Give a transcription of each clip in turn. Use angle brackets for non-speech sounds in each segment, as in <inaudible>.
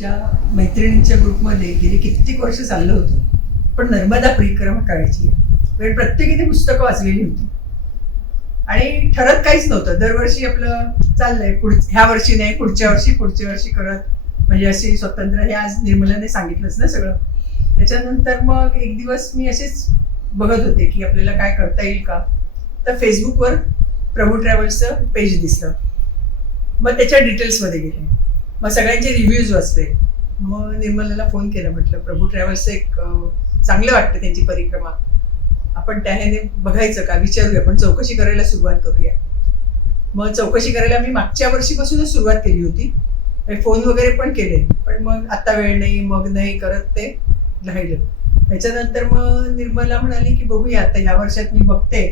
आमच्या मैत्रिणींच्या ग्रुपमध्ये गेली कित्येक वर्ष चाललं होतं. पण नर्मदा परिक्रमा करायची. कारण प्रत्येकीने पुस्तकं वाचलेली होती. आणि ठरत काहीच नव्हतं. दरवर्षी आपलं चाललंय. पुढ ह्या वर्षी नाही पुढच्या वर्षी पुढच्या वर्षी करत. म्हणजे अशी स्वतंत्र हे आज निर्मलाने सांगितलंच ना सगळं. त्याच्यानंतर मग एक दिवस मी असेच बघत होते की आपल्याला काय करता येईल का? तर फेसबुकवर प्रभू ट्रॅव्हल्सचं पेज दिसलं. मग त्याच्या डिटेल्समध्ये गेले. मग सगळ्यांचे रिव्ह्यूज वाचते मग निर्मलाला फोन केला म्हटलं प्रभू ट्रॅव्हल्सचं एक चांगलं वाटतं त्यांची परिक्रमा. आपण त्याने बघायचं का? विचारूया. पण चौकशी करायला सुरुवात करूया. मग चौकशी करायला मी मागच्या वर्षीपासूनच सुरुवात केली होती. फोन वगैरे पण केले. पण मग आता वेळ नाही मग नाही करत ते राहिलं. त्याच्यानंतर मग निर्मला म्हणाली की बघूया आता ह्या वर्षात मी बघते.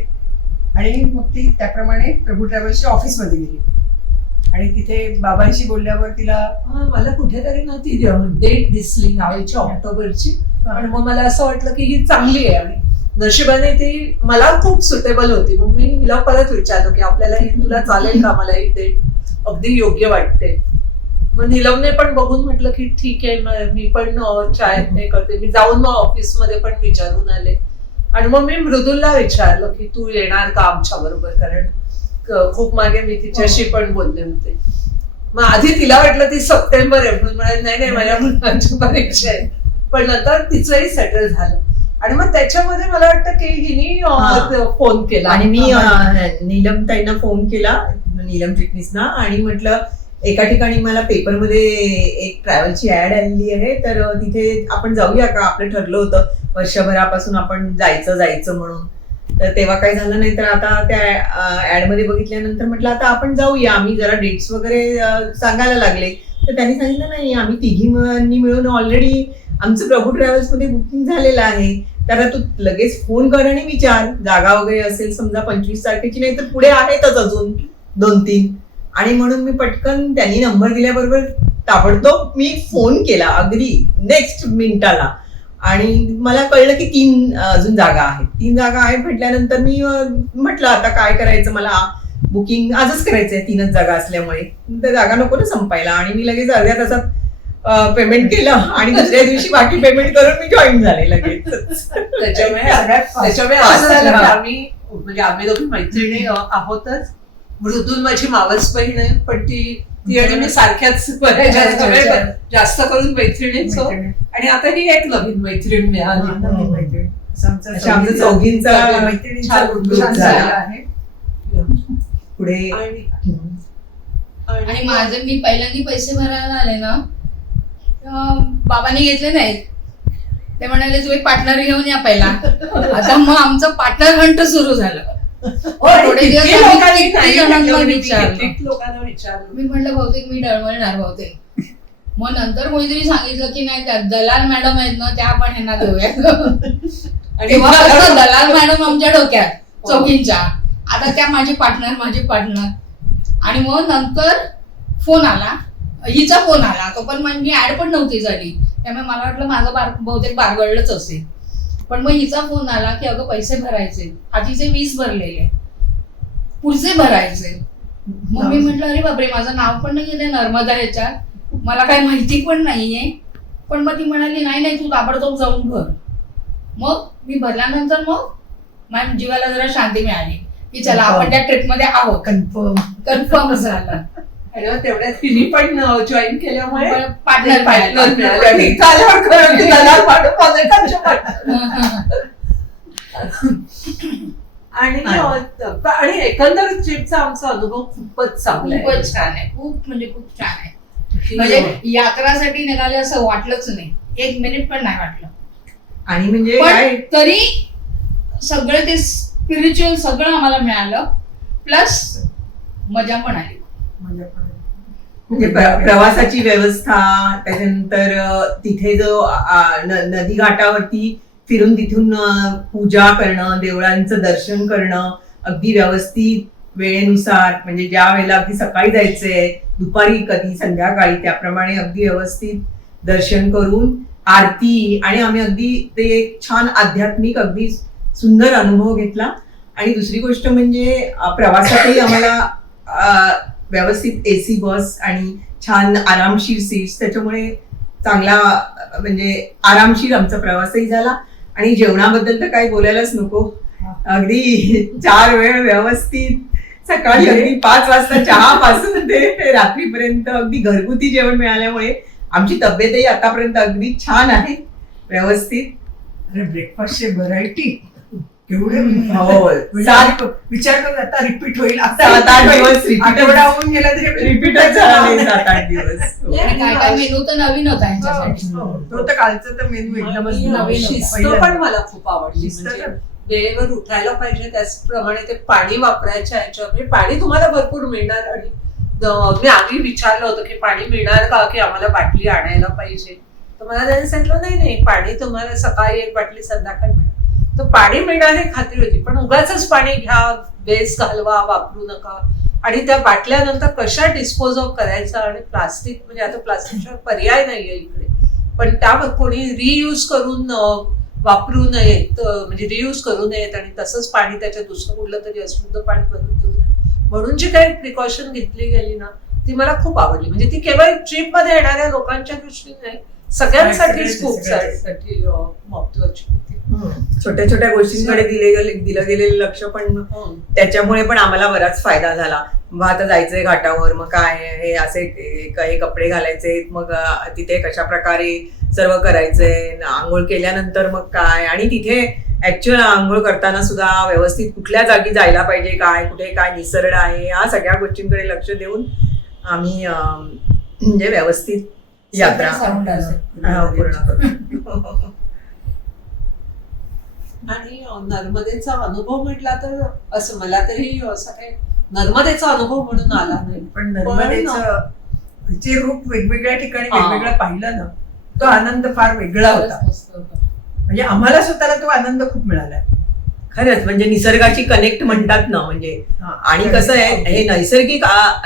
आणि मग ती त्याप्रमाणे प्रभू ट्रॅव्हल्सच्या ऑफिसमध्ये गेली. आणि तिथे बाबांशी बोलल्यावर तिला मला कुठेतरी ना ती डेट दिसली ह्यावेळची ऑक्टोबरची. आणि मग मला असं वाटलं की ही चांगली आहे आणि नशिबाने ती मला खूप सुटेबल होती. मग मी हिला परत विचारलं की आपल्याला ही तुला चालेल का? मला ही डेट अगदी योग्य वाटते. मग नीलमने पण बघून म्हटलं की ठीक आहे म- पण चाय हे करते. मी जाऊन मग ऑफिसमध्ये पण विचारून आले. आणि मग मी मृदुलला विचारलं की तू येणार का आमच्या बरोबर? कारण खूप मागे मी तिच्याशी पण बोलले होते. मग आधी तिला वाटलं ती सप्टेंबर आहे म्हणून म्हणाले नाही नाही माझ्या मुलांची परीक्षा आहे. पण नंतर तिचंही सेटल झालं. आणि मग त्याच्यामध्ये मला वाटतं की हिनी हा. फोन केला. आणि मी नीलम ताईंना फोन केला नीलम चिटणीसना आणि म्हटलं एका ठिकाणी मला पेपरमध्ये एक ट्रॅव्हलची ऍड आलेली आहे तर तिथे आपण जाऊया का? आपलं ठरलं होतं. वर्षभरापासून आपण जायचं जायचं म्हणून. तर तेव्हा काही झालं नाही तर आता त्या ऍडमध्ये बघितल्यानंतर म्हटलं आता आपण जाऊया. आम्ही जरा डेट्स वगैरे सांगायला लागले. तर त्यांनी सांगितलं नाही आम्ही तिघींनी मिळून ऑलरेडी आमचं प्रभू ट्रॅव्हल्समध्ये बुकिंग झालेलं आहे. तर तू लगेच फोन कर आणि विचार. जागा वगैरे असेल समजा पंचवीस तारखेची नाही तर पुढे आहेतच अजून दोन तीन. आणि म्हणून मी पटकन त्यांनी नंबर दिल्याबरोबर ताबडतोब मी फोन केला अगदी नेक्स्ट मिनिटाला आणि मला कळलं की तीन अजून जागा आहेत. तीन जागा आहेत म्हटल्यानंतर मी म्हटलं आता काय करायचं? मला बुकिंग आजच करायचंय तीनच जागा असल्यामुळे. त्या जागा नको ना संपायला. आणि मी लगेच अर्ध्या तासात पेमेंट केलं आणि दुसऱ्या दिवशी बाकी पेमेंट करून मी जॉईन झाले लगेच. त्याच्यामुळे. <laughs> त्याच्यामुळे असं झालं की आम्ही म्हणजे आम्ही दोघी मैत्रिणी आहोतच. मृदूल माझी मावस बहीण आहे पण ती ती आणि मी सारख्याच जास्त वेळ जास्त करून मैत्रिणीच आहोत. मैत्रिणी. आणि आता ही एक नवीन मैत्रीण मिळाली नवीन मैत्रीण. असं आमचा अशा आमचा चौघींचा मैत्रिणींचा छान ग्रुप group छान झाला. झाला आहे पुढे आणि आणि माझे मी पहिल्यांदा पैसे भरायला आले ना तेव्हा बाबांनी घेतले नाहीत ते म्हणाले तू एक पार्टनर घेऊन या पहिला <laughs> आता मग आमचं पार्टनर हंट सुरू झालं लोकांनी विचारलं. मी म्हटलं बहुतेक मी डळमळणार बहुतेक. मग नंतर कोणीतरी सांगितलं की नाही त्या दलाल मॅडम आहेत ना त्या आपण ह्यांना देऊया आणि तेव्हापासून दलाल मॅडम आमच्या डोक्यात चौकींच्या. आता त्या माझी पार्टनर माझी पार्टनर. आणि मग नंतर फोन आला. हिचा फोन आला. तो पण मग मी ऍड पण नव्हती झाली. त्यामुळे मला वाटलं माझं बार बहुतेक बारगडलंच असेल. पण मग हिचा फोन आला की अगं पैसे भरायचे आधीचे वीस भरलेले पुढचे भरायचे मग मी म्हटलं अरे बापरे माझं नाव पण नाही आहे नर्मदा ह्याच्यात. मला काही माहिती पण नाहीये. पण मग ती म्हणाली नाही नाही तू ताबडतोब जाऊन भर. मग मी भरल्यानंतर मग माझ्या जीवाला जरा शांती मिळाली. की चला आपण त्या ट्रिपमध्ये आहोत. कन्फर्म कन्फर्म झालं. तेवढ्यात तिने पण जॉईन केल्यामुळे पार्टनर <laughs> आणि. आणि एकंदर ट्रिपचा आमचा अनुभव खूपच चांगला आहे. खूपच छान आहे. खूप म्हणजे खूप छान आहे. म्हणजे यात्रासाठी निघाले असं वाटलंच नाही. एक मिनिट पण नाही वाटलं. आणि म्हणजे तरी सगळं ते स्पिरिच्युअल सगळं आम्हाला मिळालं. प्लस मजा पण आली. म्हणजे प्रवासाची व्यवस्था त्याच्यानंतर तिथे जो नदी घाटावरती फिरून तिथून पूजा करणं देवळांचं दर्शन करणं अगदी व्यवस्थित वेळेनुसार म्हणजे ज्या वेळेला अगदी सकाळी जायचंय दुपारी कधी संध्याकाळी त्याप्रमाणे अगदी व्यवस्थित दर्शन करून आरती आणि आम्ही अगदी ते एक छान आध्यात्मिक अगदी सुंदर अनुभव घेतला. आणि दुसरी गोष्ट म्हणजे प्रवासातही आम्हाला व्यवस्थित एसी बस आणि छान आरामशीर सीट्स त्याच्यामुळे चांगला म्हणजे आरामशीर आमचा प्रवासही झाला. आणि जेवणाबद्दल तर काही बोलायलाच नको. अगदी चार वेळ व्यवस्थित. सकाळी अगदी पाच वाजता चहा पासून ते रात्रीपर्यंत अगदी घरगुती जेवण मिळाल्यामुळे आमची तब्येतही आतापर्यंत अगदी छान आहे. व्यवस्थित. अरे ब्रेकफास्टचे व्हरायटी केवढे हो म्हणजे सात आम्ही विचार करून आता रिपीट होईल आता सात आठ. दिवस repeat आठवडा होऊन गेला तरी रिपीटच झाला नाही सात आठ दिवस आणि काय काय मेनू तर नवीन होता यांच्यासाठी हो, हो. तो तर कालचा तर मेनू एकदमच आणि नवीन होता. शिस्त. पण मला खूप आवडली शिस्त म्हणजे तर- वेळेवर उठायला पाहिजे त्याचप्रमाणे ते पाणी वापरायच्या ह्याच्यावर म्हणजे पाणी तुम्हाला भरपूर मिळणार आणि द- मी आधी विचारलं होतं की पाणी मिळणार का की आम्हाला बाटली आणायला पाहिजे तर मला त्याने सांगितलं नाही नाही पाणी तुम्हाला सकाळी एक बाटली संध्याकाळी तर पाणी मिळणार हे खात्री होती. पण उगाच पाणी घ्या वेस्ट घालवा वापरू नका. आणि त्या बाटल्यानंतर कशा डिस्पोज ऑफ करायचा? आणि प्लास्टिक म्हणजे आता प्लास्टिकचा पर्याय नाहीये इकडे. पण त्यावर कोणी रियूज करून वापरू नयेत म्हणजे रियूज करू नयेत आणि तसंच पाणी त्याच्या दुसरं कुठलं तरी अशुद्ध पाणी भरून देऊ नये. म्हणून जी काही प्रिकॉशन घेतली गेली ना ती मला खूप आवडली. म्हणजे ती केवळ ट्रिपमध्ये येणाऱ्या लोकांच्या दृष्टीने नाही, सगळ्यांसाठीच सगळ्यांसाठी- खूप सगळ्यांसाठी. साठी अं, महत्वाची होती छोट्या छोट्या गोष्टींकडे दिले गेले दिलं गेलेलं लक्ष पण. त्याच्यामुळे पण आम्हाला बराच फायदा झाला. मग आता जायचंय घाटावर मग काय हे असे हे कपडे घालायचे मग तिथे कशा प्रकारे सर्व करायचंय आंघोळ केल्यानंतर मग काय? आणि तिथे ऍक्च्युअल आंघोळ करताना सुद्धा व्यवस्थित कुठल्या जागी जायला पाहिजे काय कुठे काय निसर्ड आहे? या सगळ्या गोष्टींकडे लक्ष देऊन आम्ही म्हणजे व्यवस्थित यात्रा पूर्ण करू आणि नर्मदेचा अनुभव म्हटला तर असं मला तरी असं काही नर्मदेचा अनुभव म्हणून आला नाही. पण नर्मदेचं जे रूप वेगवेगळ्या ठिकाणी हा. वेगवेगळं पाहिलं ना तो आनंद फार वेगळा होता. खरंच मस्त होतं. म्हणजे आम्हाला स्वतःला तो आनंद खूप मिळाला खरंच म्हणजे निसर्गाची कनेक्ट म्हणतात ना म्हणजे. आणि कसं आहे हे नैसर्गिक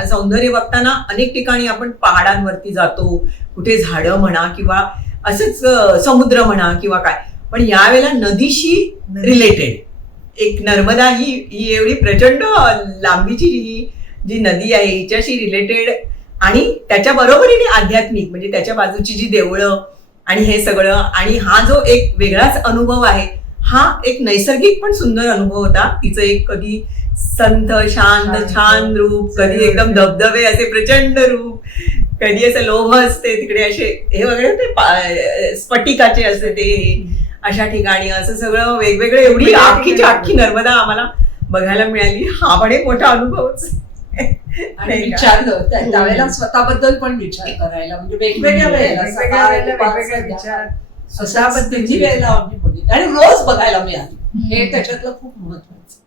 सौंदर्य बघताना अनेक ठिकाणी आपण पहाडांवरती जातो कुठे झाडं म्हणा किंवा असंच समुद्र म्हणा किंवा काय. पण यावेळेला नदीशी रिलेटेड एक नर्मदा ही ही एवढी प्रचंड लांबीची ही जी नदी आहे हिच्याशी रिलेटेड आणि त्याच्या बरोबरीने आध्यात्मिक म्हणजे त्याच्या बाजूची जी देवळं आणि हे सगळं आणि हा जो एक वेगळाच अनुभव आहे हा एक नैसर्गिक पण सुंदर अनुभव होता तिचं एक कधी संत शांत. छान रूप कधी एकदम धबधबे असे प्रचंड रूप कधी असं लोभ असते तिकडे असे हे वगैरे ते स्फटिकाचे असे ते अशा ठिकाणी असं सगळं वेगवेगळं एवढी ठिकाणी. अख्खी नर्मदा आम्हाला बघायला मिळाली हा पण एक मोठा अनुभवच आणि? विचारलं त्या- त्यावेळेला स्वतःबद्दल पण विचार करायला म्हणजे वेगवेगळ्या वेळेला वेगवेगळ्या. विचार स्वतःबद्दल किती वेळेला आम्ही बघितलं. आणि रोज बघायला मिळाली हे त्याच्यातलं खूप महत्वाचं.